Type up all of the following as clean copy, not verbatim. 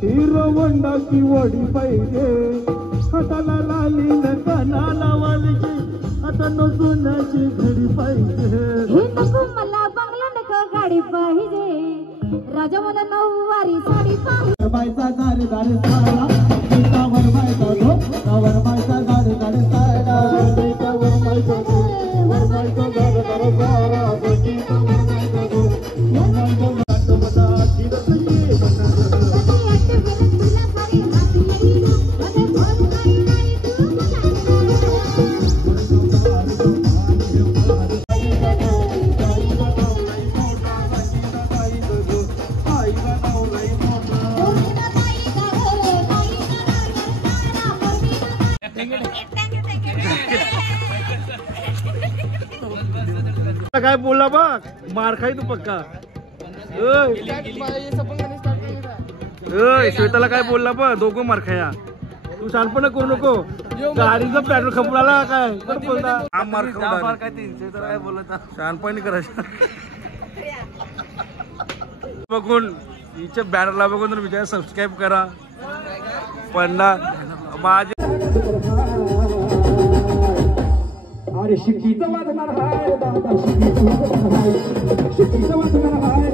हिरवंडाची वडी पाहिजे हाताला लाली न कानाला वालची आता नसुनाची घडी पाहिजे हे नको मला बंगला नको गाडी पाहिजे राजा मला नऊवारी साडी पाहिजे बायचा गाडी गाडी साडा सीतावर बायचा धो कावर बायचा गाडी गाडी साडा सीतावर बायचा धो वर बायचा गाडी गाडी साडा सीतावर बायचा धो काय बोलला बघ मार खाई तू पक्का श्वेताला काय बोलला बघ दोघं मार खाया तू शहाणपणा करू नको गाडीचं पेट्रोल खपराला काय बोलता काय 300 तर काय बोलत शहाणपणी करायचं बघून हिच्या बॅनरला बघून तर विचार सबस्क्राईब करा पन्ना माझे अरे शिकीचं वाजणार हाय दादा शिकीचं वाजणार हाय शिकीचं वाजणार हाय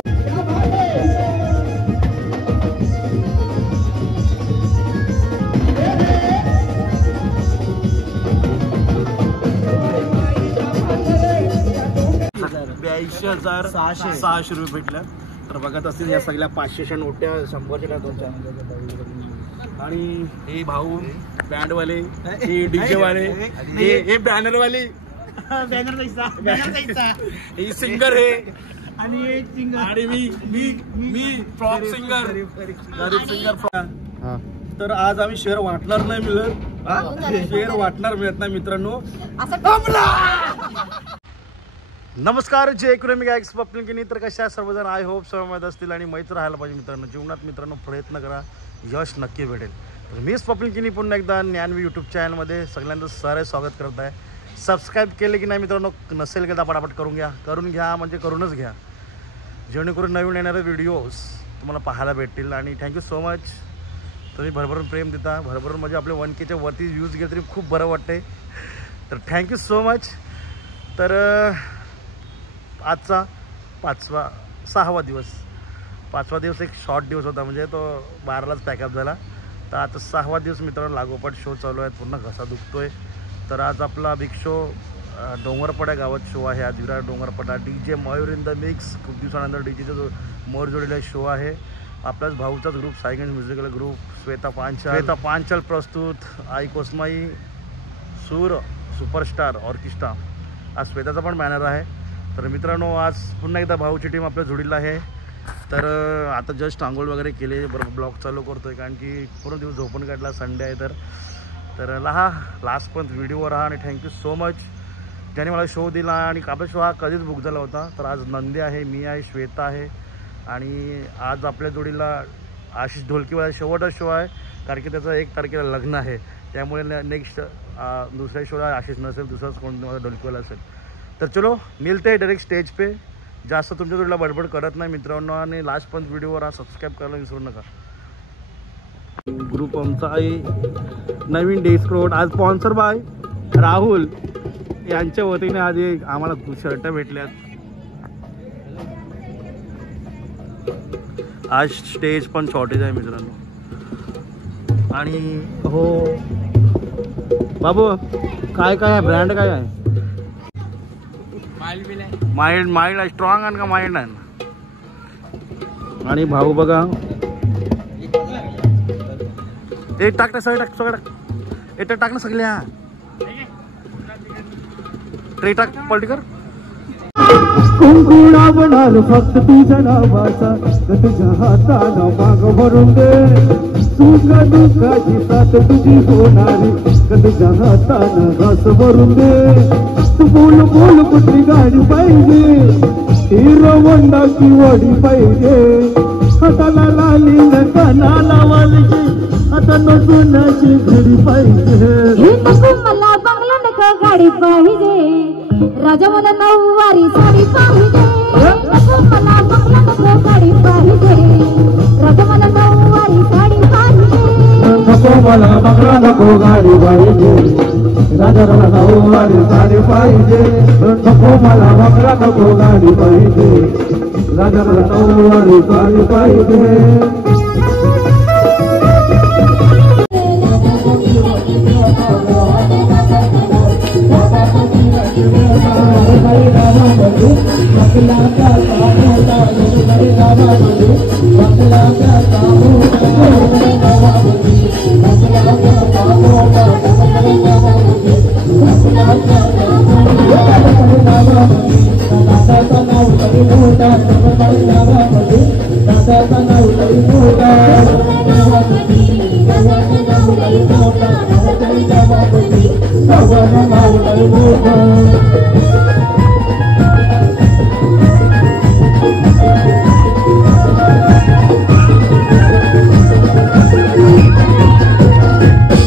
₹82,600 भेटल्या तर बघत असतील या सगळ्या 500च्या नोट्या 100च्या नोट्या आणि हे भाऊ बँडवाले हे डीजे वाले हे बॅनर वाले हे सिंगर हे आणि मी फ्रॉक सिंगर गरीब सिंगर तर आज आम्ही शेअर वाटणार नाही मिळत शेअर वाटणार मिळत नाही मित्रांनो नमस्कार जय इकॉनॉमिक ॲक्स पप्लिंकिनी तर कशा सर्वजण आय होप सर्व मत असतील आणि मैच राहायला पाहिजे मित्रांनो जीवनात मित्रांनो प्रयत्न करा यश नक्की भेटेल तर मीच पप्लिंकिनी पुन्हा एकदा ज्ञानवी यूट्यूब चॅनलमध्ये सगळ्यांचं सारे स्वागत करत आहे सबस्क्राईब केले की नाही मित्रांनो नसेल की पटापट करून घ्या म्हणजे करूनच घ्या जेणेकरून नवीन येणारे व्हिडिओज तुम्हाला पाहायला भेटतील आणि थँक्यू सो मच तुम्ही भरभरून प्रेम देता भरभरून म्हणजे आपले 1Kच्या वरती व्ह्यूज गेले तरी खूप बरं वाटते तर थँक्यू सो मच तर आजचा 6वा दिवस एक शॉर्ट दिवस होता म्हणजे तो 12लाच पॅकअप झाला तर आता 6वा दिवस मित्रांनो लागोपाठ शो चालू आहेत पूर्ण घसा दुखतोय तर आज आपला बिग शो डोंगरपडा गावात शो आहे आज विराट Dongarpada DJ Mayur in the mix खूप दिवसानंतर डीजेचा जो मोर जोडलेला शो आहे आपल्याच भाऊचाच group Sayganj musical group Shweta Panchal प्रस्तुत आई कोसमाई सूर सुपरस्टार ऑर्केस्ट्रा आज श्वेताचा पण बॅनर आहे तर मित्रांनो आज पुन्हा एकदा भाऊची टीम आपल्या जोडीला आहे तर आता जस्ट आंघोळ वगैरे केले बरोबर ब्लॉग चालू करतो आहे कारण की पूर्ण दिवस झोपून काढला संडे आहे तर लास्ट पण व्हिडिओवर राहा आणि थँक्यू सो मच ज्याने मला शो दिला आणि आपला शो हा कधीच बुक झाला होता तर आज नंदी आहे मी आहे श्वेता आहे आणि आज आपल्या जोडीला आशिष ढोलकीवाला शेवटचा शो आहे कारण की त्याचं 1 तारखेला लग्न आहे त्यामुळे नेक्स्ट दुसऱ्या शोला आशिष नसेल दुसराच कोण माझा ढोलकीवाला असेल तर चलो मिलते डायरेक्ट स्टेज पे जास्त तुमच्या जोडीला बडबड करत नाही मित्रांनो आणि लास्ट पण व्हिडिओवर सबस्क्राईब करायला विसरू नका ग्रुप आमचा आहे नवीन डेस्क्रोड आज स्पॉन्सर बाय राहुल यांच्या वतीने आज आम्हाला शर्ट भेटल्यात आज स्टेज पण शॉर्टेज आहे मित्रांनो आणि हो बाबू काय आहे ब्रँड काय आहे माइंड आहे स्ट्रॉंग आहे का माइंड आहे आणि भाऊ बघा एक टाक सगळं टाक सगळं एक टाक ना सगळ्या ट्रे टाक पलटी कर कुंकुडा बनाल फक्त तुझ्या नावाचा तुझ्या हाताला माग भरून दे सुख दुःखाची साथ तुझी होणारी तुझ्या हाताला घास भरून दे तू बोल बोल कुठली गाडी पाहिजे हिरवंडाची वडी पाहिजे हाताला लाली न कानाला वालची आता नसुनाची घडी पाहिजे मला बंगला नको गाडी पाहिजे राजा मला नऊवारी साडी पाहिजे मला बंगला नको गाडी पाहिजे राजा मला नऊवारी साडी नको मला बंगला नको गाडी पाहिजे राजाला नऊवारी साडी पाहिजे नको मला बंगला नको गाडी पाहिजे राजाला नऊवारी साडी पाहिजे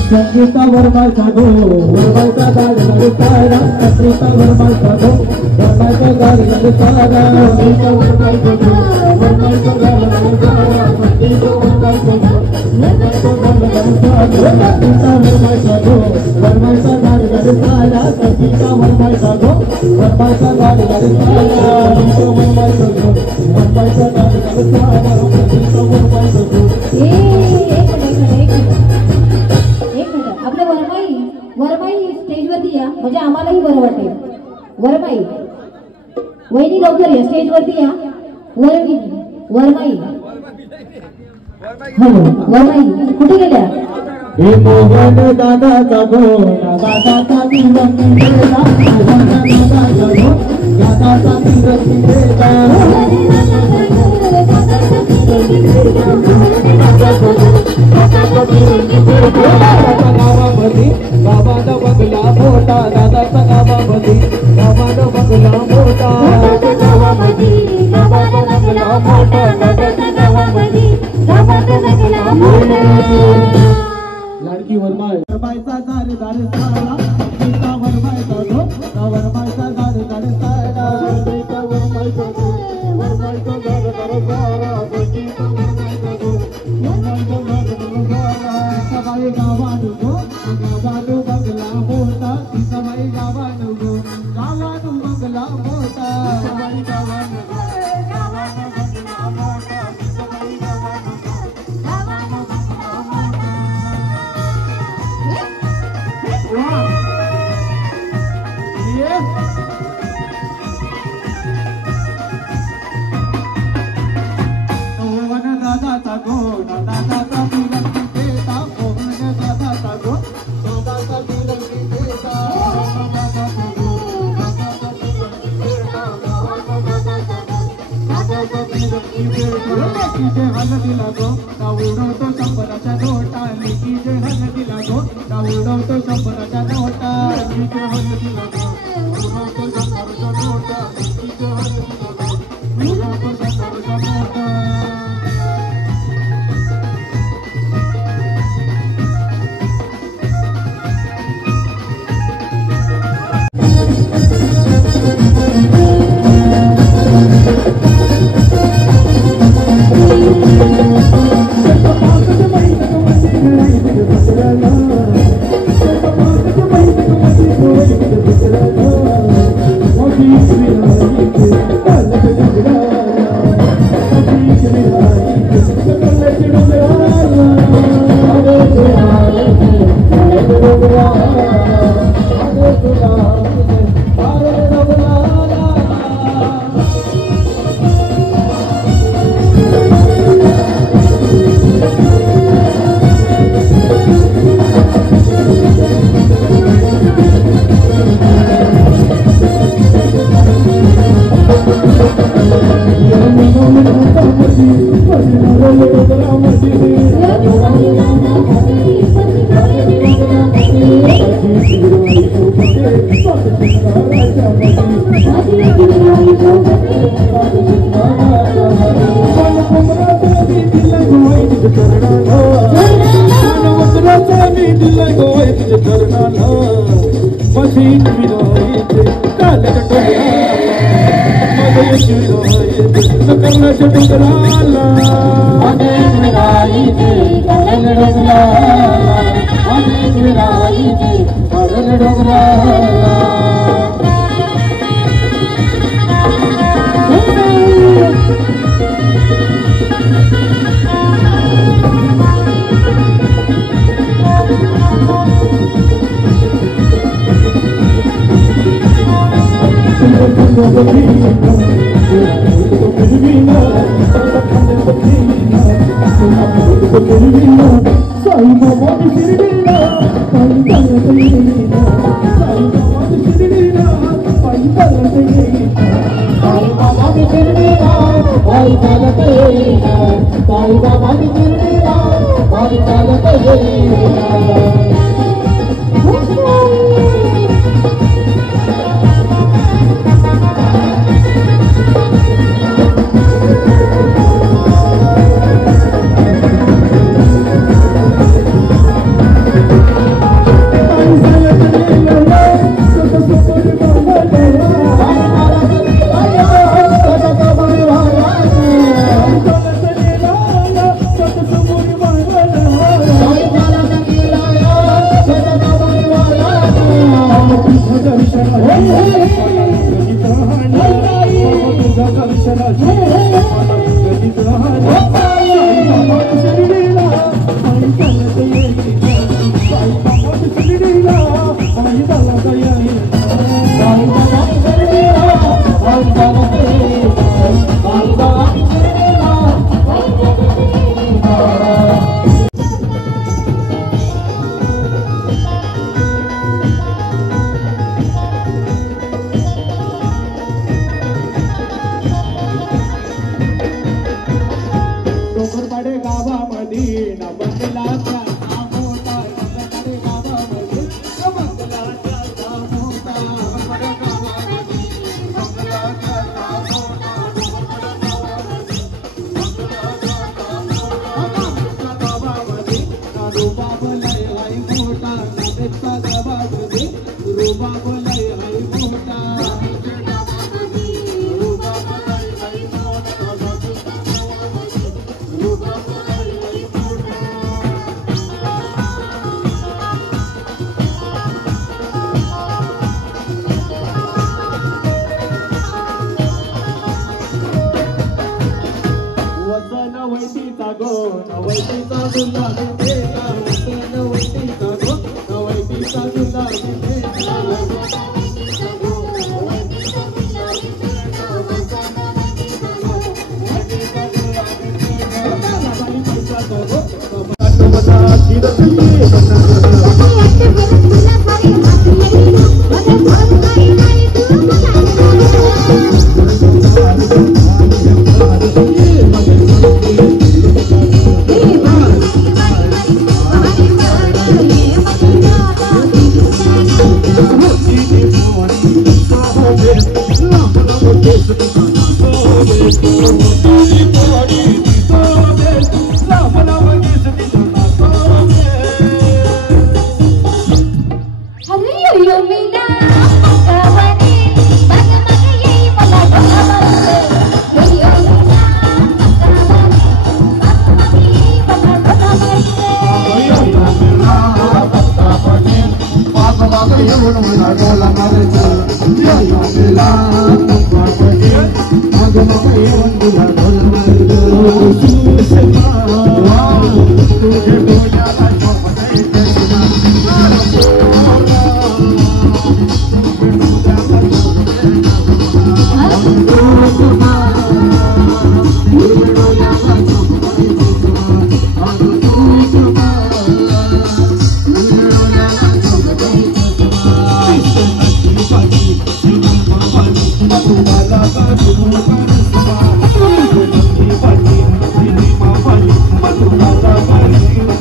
संगीता वरमायचा गो वरमायचा गाडी गाडी सारा संगीता वरमायचा गो वरमायचा गाडी गाडी सारा संगीता वरमायचा गो वरमायचा गाडी गाडी सारा संगीता वरमायचा गो वरमायचा गाडी गाडी सारा संगीता वरमायचा गो वरमायचा गाडी गाडी सारा संगीता वरमायचा गो वरमायचा गाडी गाडी सारा संगीता वरमायचा गो वरमायचा गाडी गाडी सारा संगीता वरमायचा गो वरमाई स्टेजवरती या म्हणजे आम्हालाही बरं वाटेल. वरमाई वहिनी लवकर या स्टेजवरती या. वरमाई हॅलो वरमाई कुठे गेल्या? हे मोहन दादाचा गो दादाचा तिरंगी गेला मोहन दादाचा गो दादाचा तिरंगी गेला दादाचा गावामध्ये गावाला बंगला मोठा दादाचा गावामध्ये गावाला बंगला मोठा गावामध्ये गावाला बंगला मोठा दादाच्या गावामध्ये गावाला बंगला मोठा. लाडकी वरमायचा दारे दारे सारा सीता वरमायचा गो वरमायचा दारे दारे सारा सीता वरमायचा गो वरमायचा दारे दारे सारा सीता वरमायचा गो वरमायचा दारे दारे सारा सबाई गावानु गो गावानु बंगला मोठा सबाई गावानु गो गावानु बंगला मोठा सबाई गावानु गो गावानु बंगला मोठा सबाई गावानु गो गावानु बंगला मोठा. दादाचा गो दादाचा तिरंगी देता मोहन दादाचा गो दादाचा तिरंगी देता दादाचा गो दादाचा तिरंगी देता दादाचा तिरंगी देता लेकीचे हलदीला गो उडवतो शंभराच्या नोटा लेकीचे हलदीला गो उडवतो शंभराच्या नोटा लेकीचे हलदीला गो उडवतो शंभराच्या नोटा लेकीचे हलदीला गो उडवतो शंभराच्या नोटा. Thank you.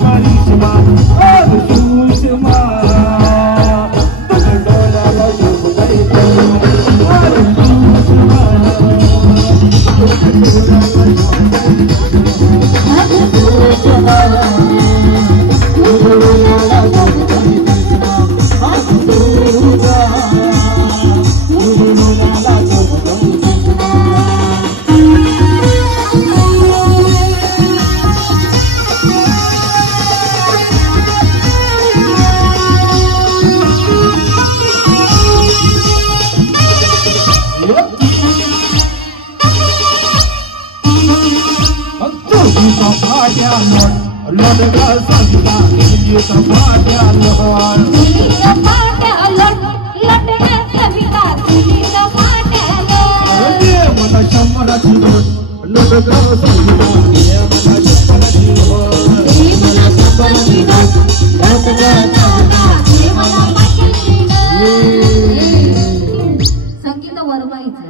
Bye. लटका संगीता गीत पाट्याला मला शंभराची नोट लटका संगीता मला शंभराची संगीत वरबाईचा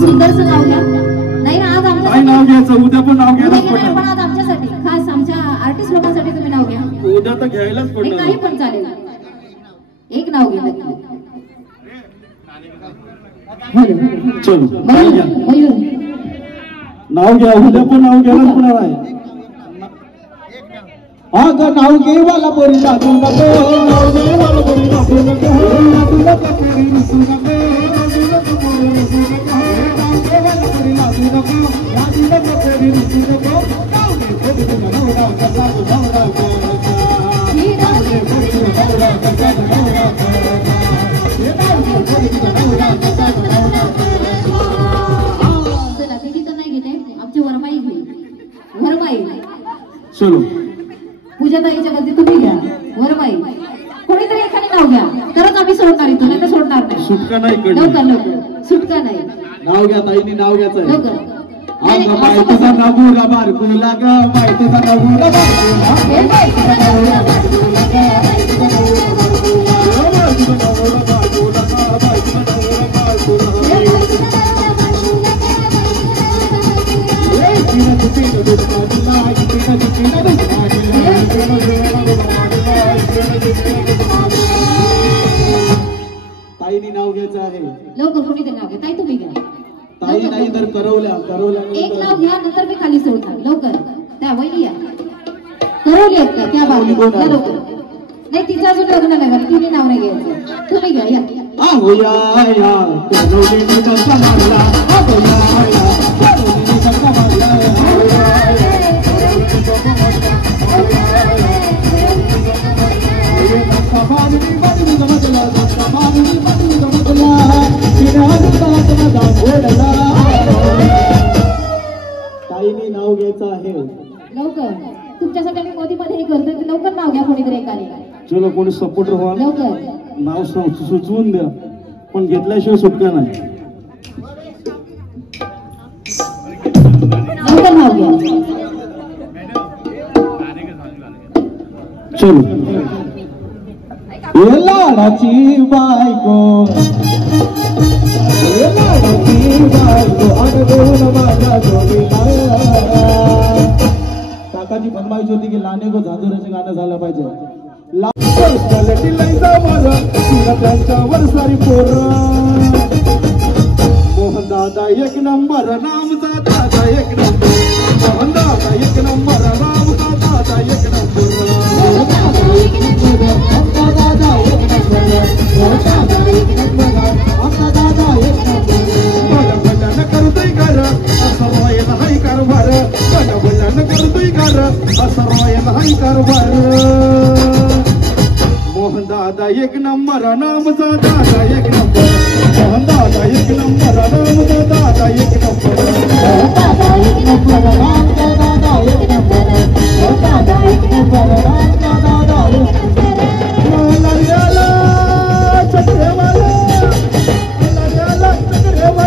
सुंदरचं नाव घ्या. नाही ना, आज आमच्या नाव घ्यायचं, उद्या पण नाव घ्यायलाच पण आज आमच्यासाठी खास आमच्या आर्टिस्ट लोकांसाठी तुम्ही नाव घ्या. उद्या तर घ्यायलाच पडणार. काही पण चालेल, एक नाव घ्या नक्की. चलो नाव घ्या, उद्या पण नाव घ्यायलाच पडणार आहे. हा का नाव घे वाला पोरी लागू नको, नाव घे वाला पोरी लागू नको, तुला कपेरी रुसू नको, तुला कपेरी रुसू नको, नाव घे वाला पोरी लागू नको, तुला कपेरी रुसू नको, नाव घे पोरी तुला नवरा कसा नवरा करायचा, नाव घे पोरी तुला नवरा कसा नवरा करायचा, नाव घे पोरी तुला नवरा कसा नवरा करायचा. चला किती तर नाही घेते, आमची वरमाई घे. वरमाई चलो पूजाताईच्या मध्ये तुम्ही घ्या. वरमाई कोणीतरी एखादी नाव घ्या, तरच आम्ही सोडणार इथून, नाही तर सोडणार नाही. सुटका नाही लवकर लवकर, सुटका नाही. नाव घ्या ताईनी, नाव घ्यायचं लवकर. माहितीचा नबुरा बारकुला ग, माहितीचा नबुरा ताईनी नाव घ्यायचं आहे. लवकर कोणीतरी नाव घ्या. ताई तुम्ही घ्या. ताई नाही तर करवल्या एक नाव घ्या, नंतर मी खाली सोडणार. लवकर त्या वहिनी या. करवली आहेत का त्या बाजूला? लवकर. नाही, तिचं अजून लग्न नाही झालं, तिने नाव नाही घ्यायचं. तुम्ही घ्या या. आहोया या करवलीने जसा मारला, आहोया या करवलीने जसा मारला, ताईने नाव घ्यायचं आहे. लवकर. तुमच्यासाठी मी मध्ये मध्ये हे करते, लवकर नाव घ्या कोणीतरी एकाने. चलो कोणी सपोर्टर व्हा, लवकर नाव सुचवून द्या, पण घेतल्याशिवाय सुटका नाही. लवकर नाव घ्या. चलो लाडाची बायको, लाडाची बायको अडगोन माझ्या जोडीला. काकाची फरमाईश होती की लाने को झांजुराचं गाणं झालं पाहिजे. त्यांच्यावर सारी पोर, मोहन दादा एक नंबर, नामचा दादा एक नंबर, मोहन दादा एक नंबर, नामचा दादा एक नंबर, आमचा दादा एक नंबर, दादा एक नंबर, आमचा दादा एक नंबर. गणबल्यान करतोय घर असं रॉयल हाय कारभार, गणबल्यान करतोय घर असं रॉयल हाय कारभार. मोहन दादा एक नंबर, नामचा दादा एक नंबर, मोहन दादा एक नंबर, नामचा दादा एक नंबर, दादा एक नंबर, नामचा दादा एक नंबर, दादा एक नंबर, नामचा दादा एक नंबर. चक्रेवाला चक्रेवाला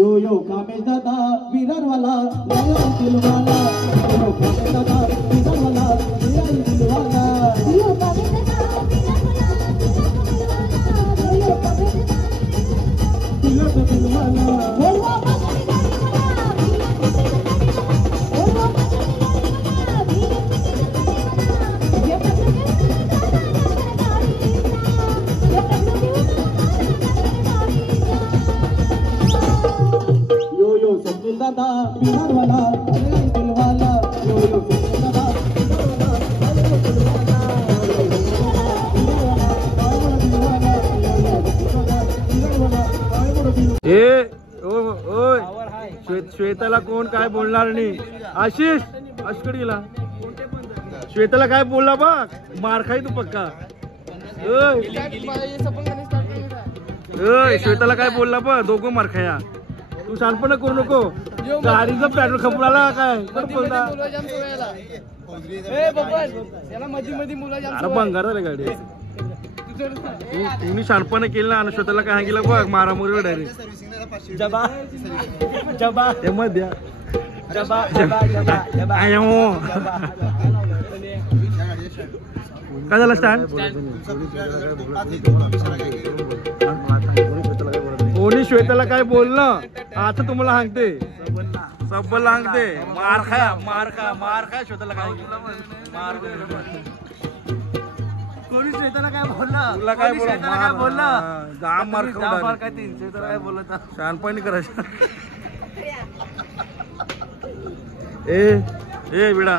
यो यो कामेश दादा विरारवाला नया दिलवाला यो कामेश दादा विरारवाला नया दिलवाला यो कामेश दादा विरारवाला संजय दादा बिहारवाला नया दिलवाला यो यो संजय दादा श्वेताला कोण काय बोलणार नाही. आशिष आशकडे गेला. श्वेताला काय बोलला बघ, मार खाई तू पक्का. श्वेताला काय बोलला बघ, दोघं मार खाया. तू शानपण करू नको. गाडीचं पेट्रोल खपडाला काय बोलता. अरे भंगार झाले गाडी. तुम्ही शानपण केलं ना आणि स्वतःला काय सांगितलं बघ, मारामारीवर डायरेक्ट. जबा जबा मध्ये काय झालं स्टँड. कोणी श्वेताला काय बोललं आता तुम्हाला सांगते. सबल सांगते. मार खा श्वेताला काय कोणी श्वेताला काय बोललं. तुला काय बोललं जाम मार काय 300 काय बोलत शहाणपणी करायचं. ए बिडा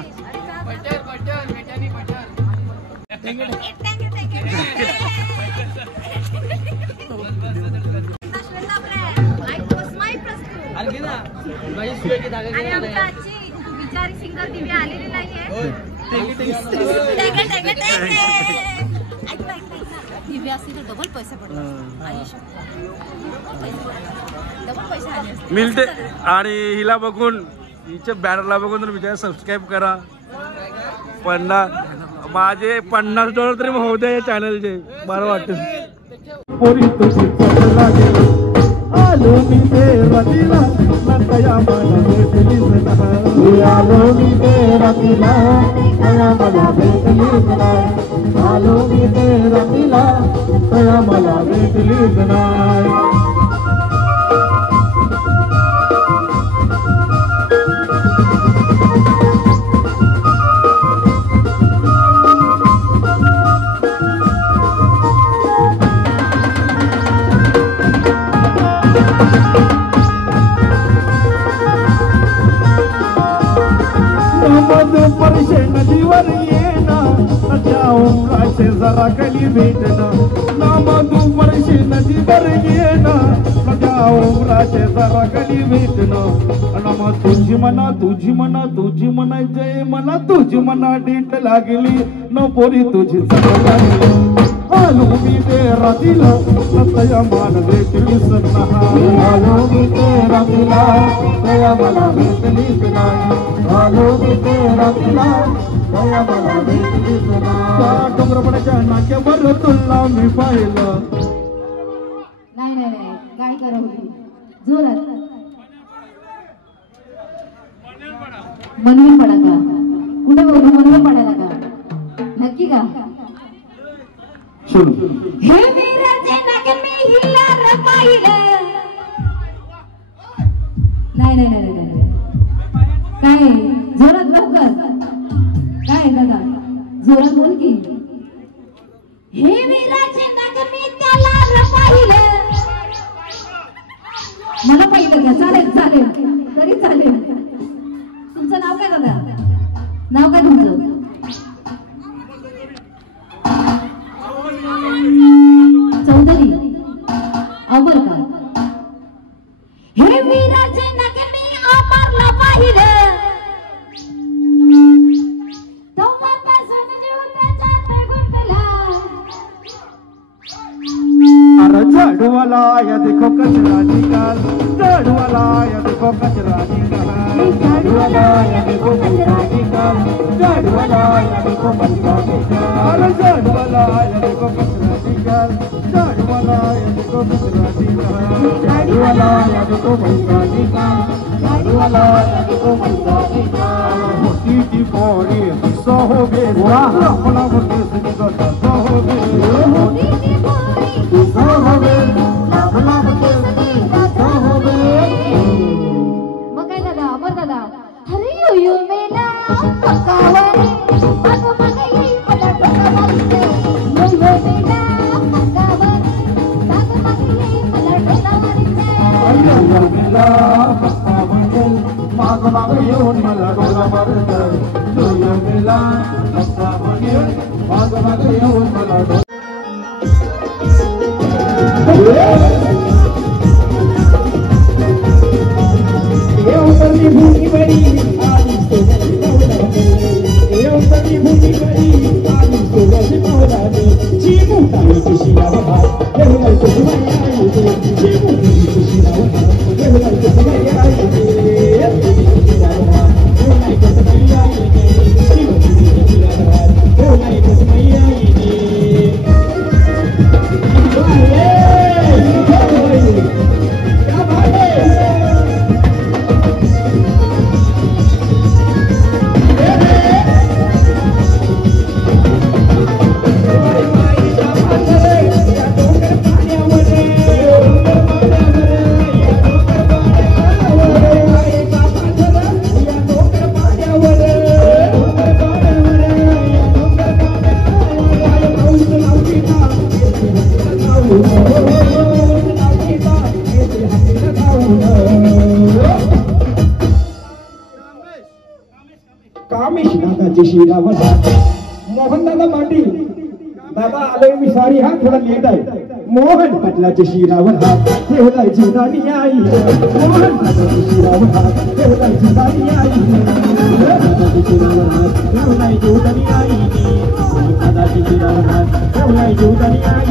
बिचारी सिंगर दिव्या आलेली नाहीये. दिव्या असते तर डबल पैसे पडतात. डबल पैसे आले मिळते. आणि हिला बघून हिच्या बॅनरला बघून तर विचार सबस्क्राईब करा. माझे $50 तरी होऊ द्या या चॅनलचे. बरं वाटतं. पोरी तुझी चपला गेली आलो मी तेरा दिला नया मला भेटलीच नाही. आलो मी तेरा दिला नया मला भेटलीच नाही. आलो मी तेरा दिला नया मला भेटलीच नाही. परशे नदीवर येना जाऊन राशे जरा कली भेटना. नामधू परशे नदीवर येना जाऊन राशे जरा कली भेटना. नम तुझी मना तुझी मना तुझी मना जय मला तुझी मना डीट लागली न पोरी तुझी चढ लागली. आलो मी तेरा दिला तया मान भेटलीच नाही. आलो मी तेरा दिला तया मला भेटलीच नाही. आलो मी तेरा दिला तया मला भेटलीच नाही. डोंगरपणाच्या नाक्यावर तुला मी पाहिलं. नाही काय करा होती जोरात. मनवी पडा का कुठे बोलू. मनवी पडायला का नक्की का. हे वीराचे नाक मी हिला पाहिलं. नाही काय जोरात लवकर. काय दादा जोरात बोल की. हे वीराचे नाक मी त्याला पाहिलं. मला पाहिलं का. चालेल तरी चालेल. तुमचं नाव काय दादा. नाव काय तुमचं. वाला या देखो कचरा निकाल, झाड़ू वाला या देखो कचरा निकाल, झाड़ू वाला या देखो कचरा निकाल, झाड़ू वाला या देखो कचरा निकाल, झाड़ू वाला या देखो कचरा निकाल, झाड़ू वाला या देखो कचरा निकाल, झाड़ू वाला या देखो कचरा निकाल, झाड़ू वाला या देखो कचरा निकाल। होती की पौड़ी सो हो गए, अपना मुझे से सो हो गए, होती की पौड़ी सो हो गए, अपना मुझे से सो हो गए। मग काय दादा अमर दादा अरे यो मेला पकावरे मग मग येई मला टोकावरे यो मेला पकावरे मग मग येई मला टोकावरे अय्यो मेला पकावरे मग मग येऊन मला टोकावरे यो मेला पकावरे मग मग येऊन मला Eu também vou me bari, ali estou de saudade. Eu também vou me bari, ali estou de saudade. Tipo, tá me puxando a barra, eu não tô de manhã, tipo, me puxando a barra, eu não tô de manhã, eu não tô de manhã, eu não tô de manhã, tipo, me puxando a barra, eu não tô de manhã. Mohan Dada Patil दादा आले विसारी हा थोडा late आहे मोहन पाटलाचे शिरावर हात ठेवलायची दानी आई मोहन पाटलाचे शिरावर हात ठेवलायची दानी आई दादाच्या शिरावर हात ठेवलायची दानी आई दादाच्या शिरावर हात ठेवलायची दानी आई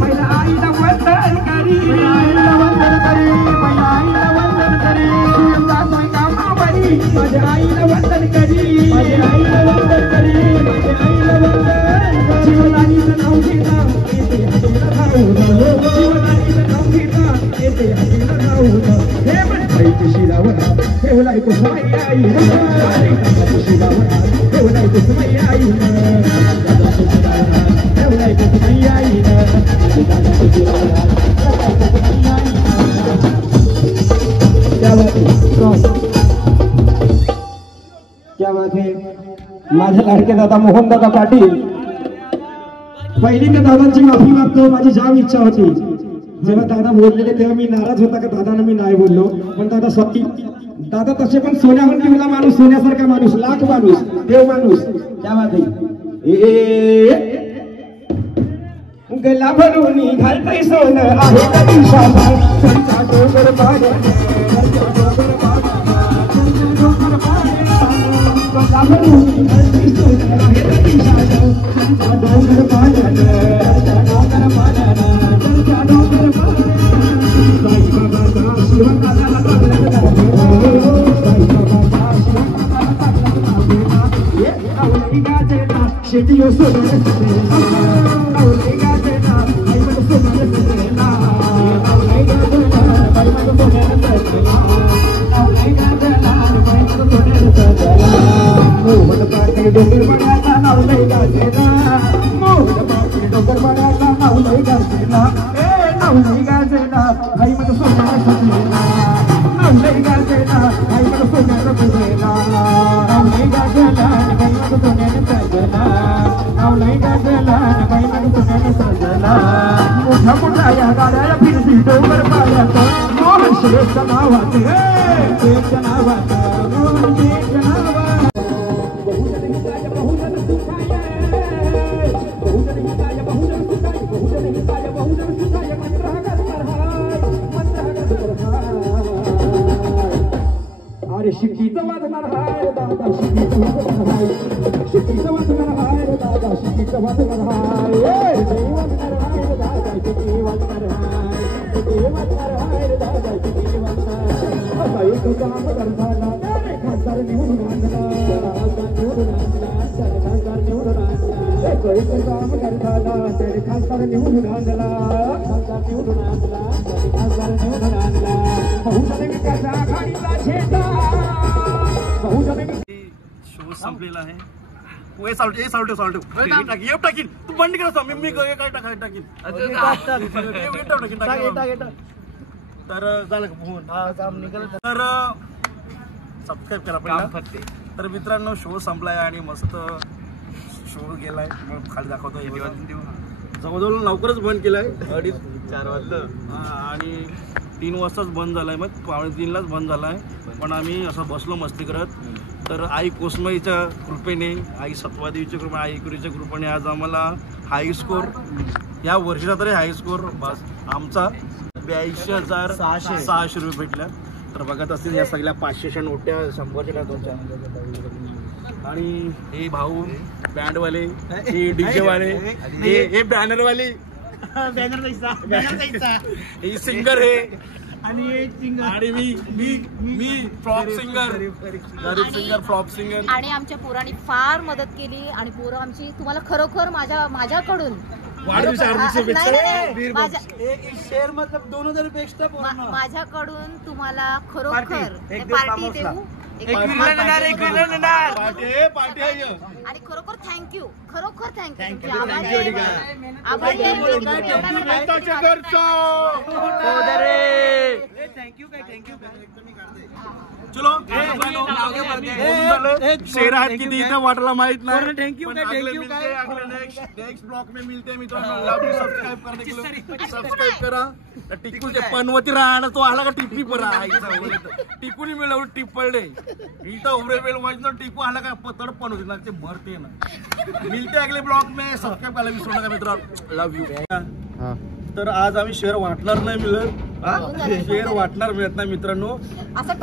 पहिला आईला वंदन करी, आईला वंदन करी, पहिला आईला वंदन करी, जातोय कामावरी माझ्या आईला वंदन करी, माझ्या आईला वंदन करी, माझ्या आईला वंदन जीवनानीचं नाव घेता येते हसीला धावून, जीवनानीचं नाव घेता येते हसीला धावून, हे म्हणतायची शिरावर हात ठेवलाय कुसुमाई आई, दादाच्या शिरावर हात ठेवलाय कुसुमाई आई, दादाच्या शिरावर हात ठेवलाय कुसुमाई आई, क्या बात है माझे लाडके दादा मोहन दादा पाटील पहिली मी दादांची माफी मागतो माझी जाम इच्छा होती जेव्हा दादा बोललेले तेव्हा मी नाराज होता का दादांना मी नाही बोललो पण दादा स्वतः दादा तसे पण सोन्याहून पिवला माणूस सोन्यासारखा माणूस लाख माणूस देव माणूस क्या बात है गला भरून घालतय सोनं आहे का दिवसाला घरचा डोंगर पाड्या घरचा डोंगर पाड्या गला भरून घालतय सोनं आहे का दिवसाला घरचा डोंगर पाड्या घरचा डोंगर पाड्या घरचा डोंगर पाड्या साई बाबाचा शिवकाला लागला साई बाबाचा शिवकाला लागला ये आवली गाजेला शेती सोनं आवली गाजेला आई मन सोनं सजला आवली गाजेला आई मन सोनं सजला आवली गाजेला आई मन सोनं सजला मोहन पाटी डोंगर पडाला आवली गाजेला मोहन पाटी डोंगर पडाला आवली गाजेला ए आवली गाजेला आई मन सोनं सजला आवली गाजेला आई मन सोनं सजला आवली गाजेला आई मन सोनं सजला आवली गाजेला आई मन सोनं सजला मोठा मोठा या गाड्या फिरती डोंगर पाड्यात मोहन शेठच्या नावात शेठच्या नावात मोहन शेठच्या नावात बहुजन हिताय बहुजन सुखाय बहुजन हिताय बहुजन सुखाय बहुजन हिताय बहुजन सुखाय मंत्रहार करहाय अरे शिकीचं वाजणार हाय दादा शिकीचं वाजणार हाय शिकीचं वाजणार हाय दादा शिकीचं वाजणार हाय शिकी वाजणार हाय दादा शिकी वाजणार हाय शिकी वाजणार हाय दादा शिकी वाजणार असा एक काम करताना त्याने खासदार निवडून आणला खासदार निवडून आणला त्याने खासदार निवडून आणला एक काम करताना त्याने खासदार निवडून आणला खासदार निवडून आणला त्याने खासदार निवडून आणला बहुजन विकास आघाडीचा झेंडा बहुजन शो संपलेला आहे. ए सालटे टाकीन ये टाकीन तू बंद कर मी काय टाकीन तर झालं का फोन तर सबस्क्राईब करा पहिला. तर मित्रांनो शो संपलाय आणि मस्त शो गेलाय. खाली दाखवतो जवळजवळ लवकरच बंद केलाय 4:30 वाजलं आणि 3 वाजताच बंद झालाय. मग 2:45लाच बंद झालाय. पण आम्ही असं बसलो मस्ती करत. तर आई कोसमईच्या कृपेने आई सत्वादेवीच्या कृपेने आई कुरीच्या कृपेने आज आम्हाला हाय स्कोर या वर्षीचा तरी हाय स्कोर बस आमचा 82,600 रुपये भेटल्या. तर बघत असतील या सगळ्या 500च्या नोट्या 100च्या 200 आणि हे भाऊ बँडवाले हे डीजेवाले हे बॅनरवाले हे सिंगर हे आणि मी फ्लॉप सिंगर गरीब सिंगर फ्लॉप सिंगर. आणि आमच्या पोरांनी फार मदत केली आणि पोरं आमची तुम्हाला खरोखर माझ्याकडून माझ्याकडून तुम्हाला खरोखर पार्टी देऊ आणि खरोखर थँक्यू आभारी आहे. चलो शेर आहेत किती इथं वाटला माहित नाही. थँक्यू नेक्स्ट ब्लॉग में मिलते हैं मित्रांनो. सबस्क्राईब करा. टिकू पनवती राहणार तो आला का टिप्पी पर टिकूनी मिळवलं टिप्पळले इथं उभे वेळ वाजलं टिकू आला का पतड पण होती ना ते भरते ना. मिलते अगले ब्लॉग में. सबस्क्राईब करायला विसरू नका मित्रांनो. लव यू. तर आज आम्ही शेअर वाटणार नाही मिळत शेअर वाटणार मिळत नाही मित्रांनो. असं